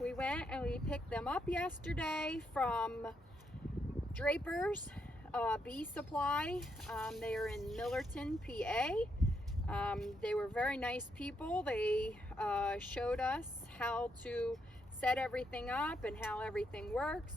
we went and we picked them up yesterday from Draper's Bee Supply. They are in Millerton, PA. They were very nice people. They showed us how to set everything up and how everything works.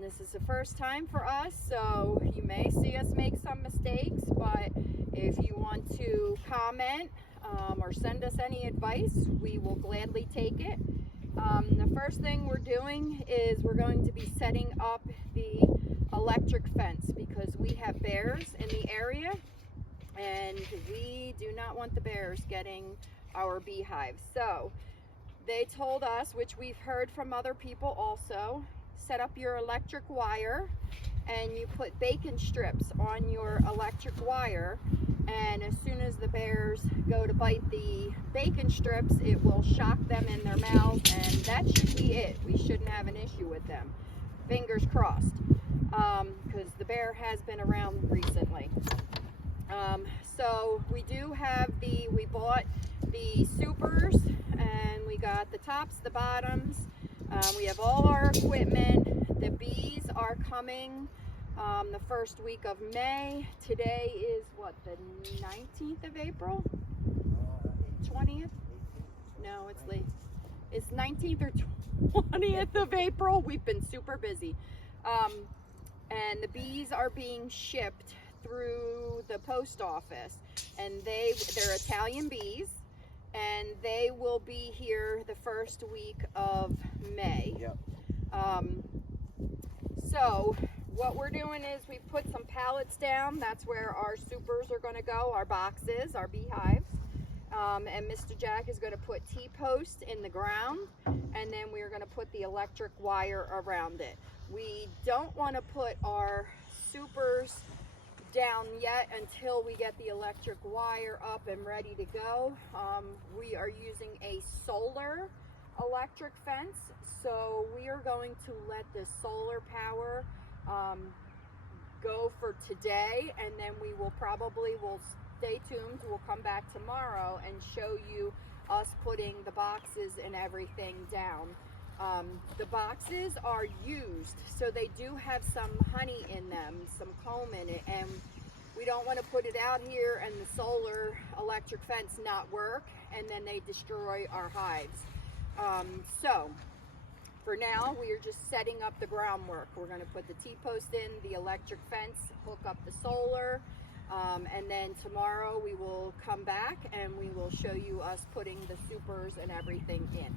This is the first time for us, so you may see us make some mistakes, but if you want to comment or send us any advice, we will gladly take it. The first thing we're doing is we're going to be setting up the electric fence because we have bears in the area and we do not want the bears getting our beehives. So they told us, which we've heard from other people also, set up your electric wire and you put bacon strips on your electric wire, and as soon as the bears go to bite the bacon strips, it will shock them in their mouths, and that should be it. We shouldn't have an issue with them. Fingers crossed, because the bear has been around recently. So we do have we bought the supers, and we got the tops, the bottoms. We have all our equipment. The bees are coming the first week of May. Today is what, the 19th of April? 20th? No, it's late. It's 19th or 20th of April. We've been super busy. And the bees are being shipped through the post office, and they're Italian bees, and they will be here the first week of May. Yep. So what we're doing is we put some pallets down. That's where our supers are going to go, our boxes, our beehives. And Mr. Jack is going to put T-posts in the ground, and then we're going to put the electric wire around it. We don't want to put our supers down yet until we get the electric wire up and ready to go. We are using a solar electric fence, so we are going to let the solar power go for today, and then we will stay tuned. We'll come back tomorrow and show you us putting the boxes and everything down. The boxes are used, so they do have some honey in them, some comb in it, and we don't want to put it out here and the solar electric fence not work, and then they destroy our hives. So for now, we are just setting up the groundwork. We're going to put the T-post in, the electric fence, hook up the solar, and then tomorrow we will come back and we will show you us putting the supers and everything in.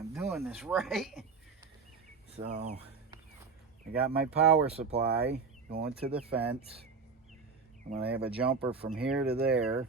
I'm doing this right. So I got my power supply going to the fence. I'm going to have a jumper from here to there.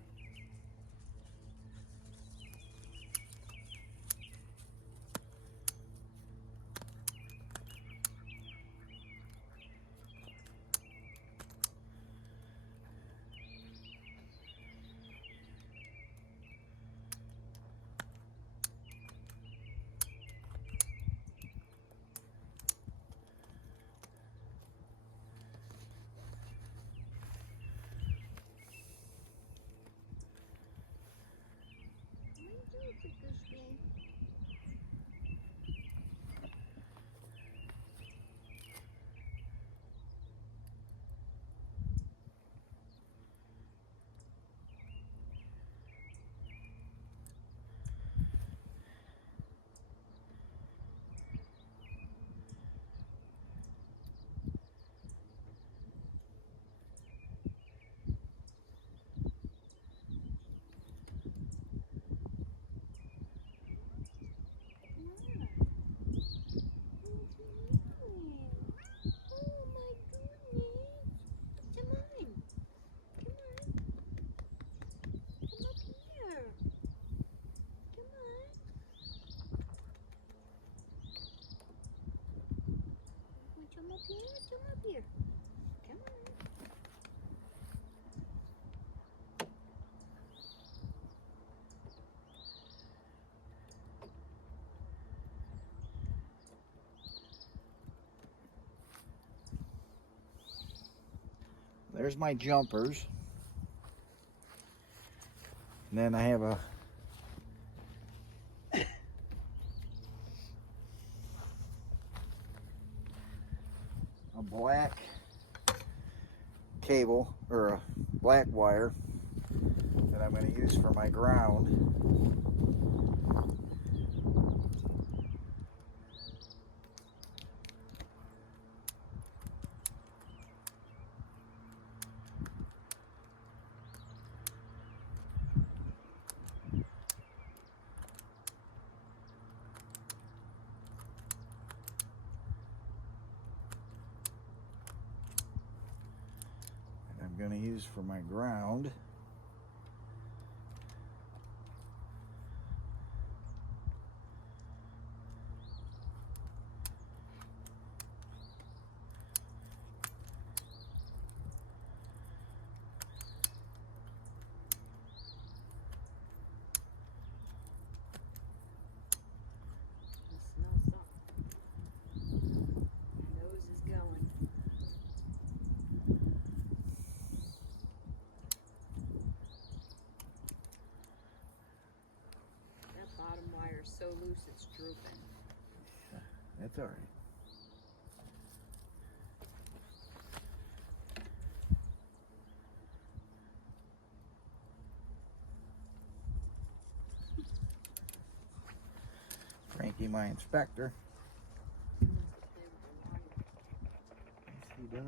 There's my jumpers. And then I have a black cable, or a black wire, that I'm going to use for my ground. I'm going to use for my ground. So loose it's drooping. That's all right. Frankie, my inspector. Yes, he does.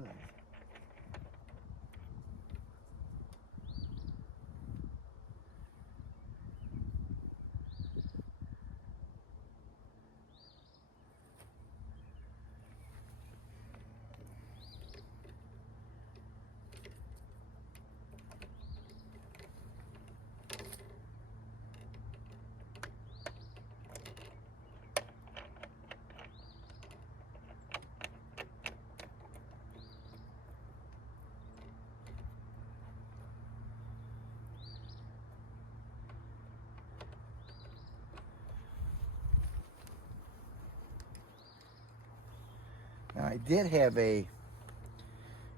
Now I did have a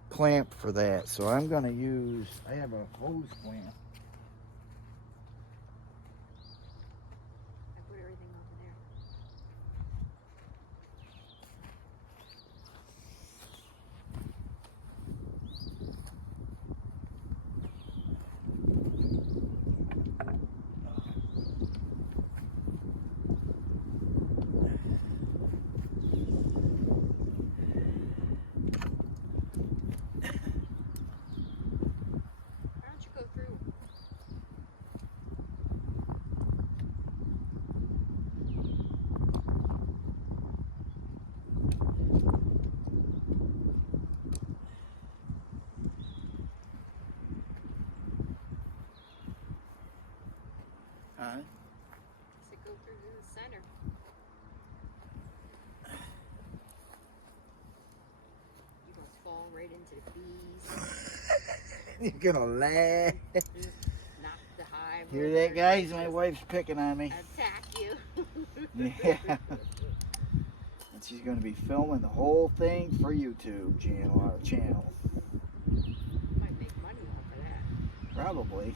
clamp for that, so I'm going to use, I have a hose clamp. I put everything over there. Why don't you go through? right into the bees. You're gonna laugh. Knock the hive. Hear over that, and guys? My wife's picking on me. attack you. Yeah. And she's gonna be filming the whole thing for YouTube channel. Might make money off of that. Probably.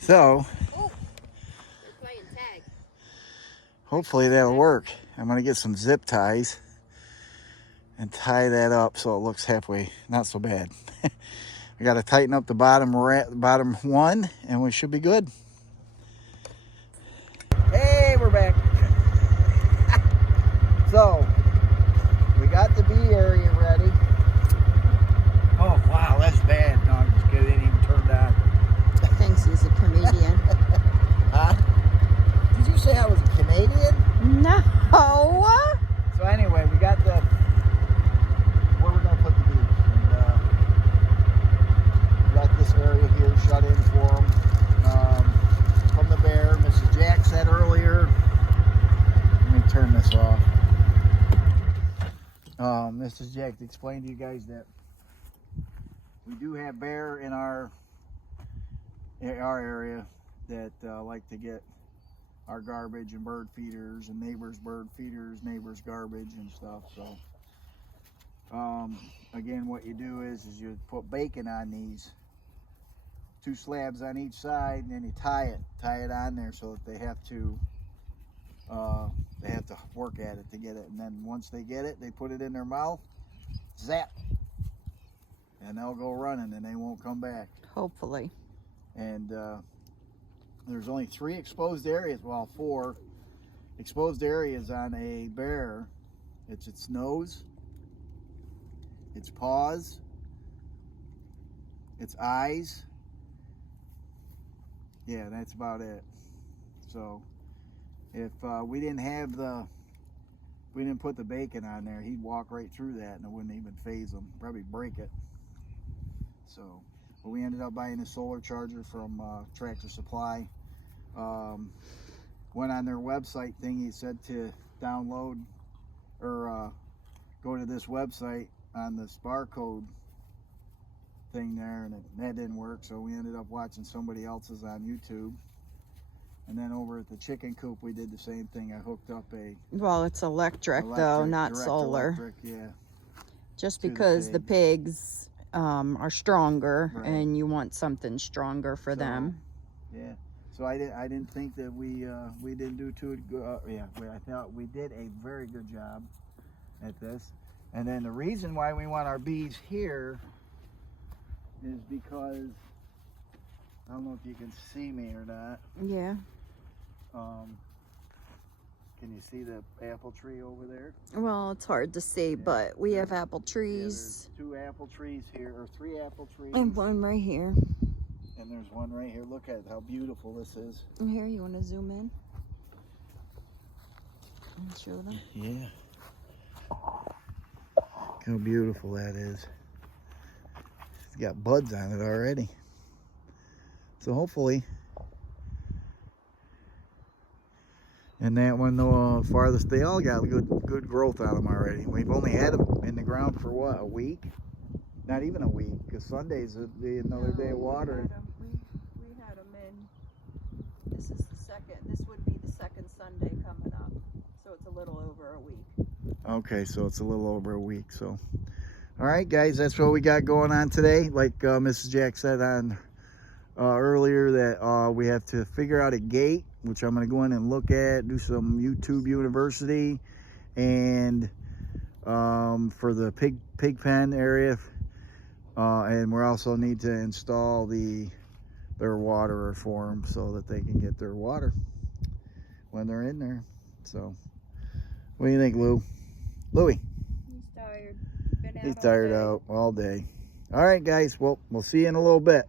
So, Oh, they're playing tag. hopefully that'll work. I'm gonna get some zip ties and tie that up so it looks halfway, not so bad. We gotta tighten up the bottom one and we should be good. Hey, we're back. So, we got the bee area ready. Oh, wow, that's bad. No, I'm just kidding. It ain't even turned on. Thinks he's a comedian. Huh? Did you say I was a Canadian? No. So anyway, we got the where we're gonna put the bees, and we got this area here shut in for them from the bear. Mrs. Jack said earlier. Let me turn this off. Mrs. Jack explained to you guys that we do have bear in our area that like to get our garbage and bird feeders and neighbors' bird feeders, neighbors' garbage and stuff. So again, what you do is you put bacon on these 2 slabs on each side, and then you tie it on there so that they have to work at it to get it. And then once they get it, they put it in their mouth, zap, and they'll go running and they won't come back. Hopefully. And there's only 3 exposed areas, well, 4 exposed areas on a bear. It's its nose, its paws, its eyes. Yeah, that's about it. So if we didn't put the bacon on there, he'd walk right through that and it wouldn't even faze him, probably break it. So, but we ended up buying a solar charger from Tractor Supply. Went on their website thing. He said to download or go to this website on this barcode thing there, and that didn't work. So we ended up watching somebody else's on YouTube. And then over at the chicken coop, we did the same thing. I hooked up a Well, it's electric though, not direct solar. electric, yeah. Just to the because the pig. pigs are stronger, Right. and you want something stronger for them. Yeah. So I didn't think that we didn't do too good. I thought we did a very good job at this. And then the reason why we want our bees here is because I don't know if you can see me or not. Yeah. Can you see the apple tree over there? Well, it's hard to see, but we have apple trees. Yeah, there's 2 apple trees here, or 3 apple trees. And one right here. And there's one right here. Look at how beautiful this is. And here, you want to zoom in? And show them? Yeah. Look how beautiful that is. It's got buds on it already. So hopefully. And that one, the farthest, they all got good growth out of them already. We've only had them in the ground for what, a week? Not even a week, because Sunday's another day of watering. We had them in. This is the second. This would be the second Sunday coming up, so it's a little over a week. Okay, so it's a little over a week. So, all right, guys, that's what we got going on today. Like Mrs. Jack said on earlier, that we have to figure out a gate, which I'm going to go in and look at, do some YouTube University, and for the pig pen area, and we also need to install their waterer for them so that they can get their water when they're in there. So, what do you think, Louie? He's tired. He's tired out all day. All right, guys. Well, we'll see you in a little bit.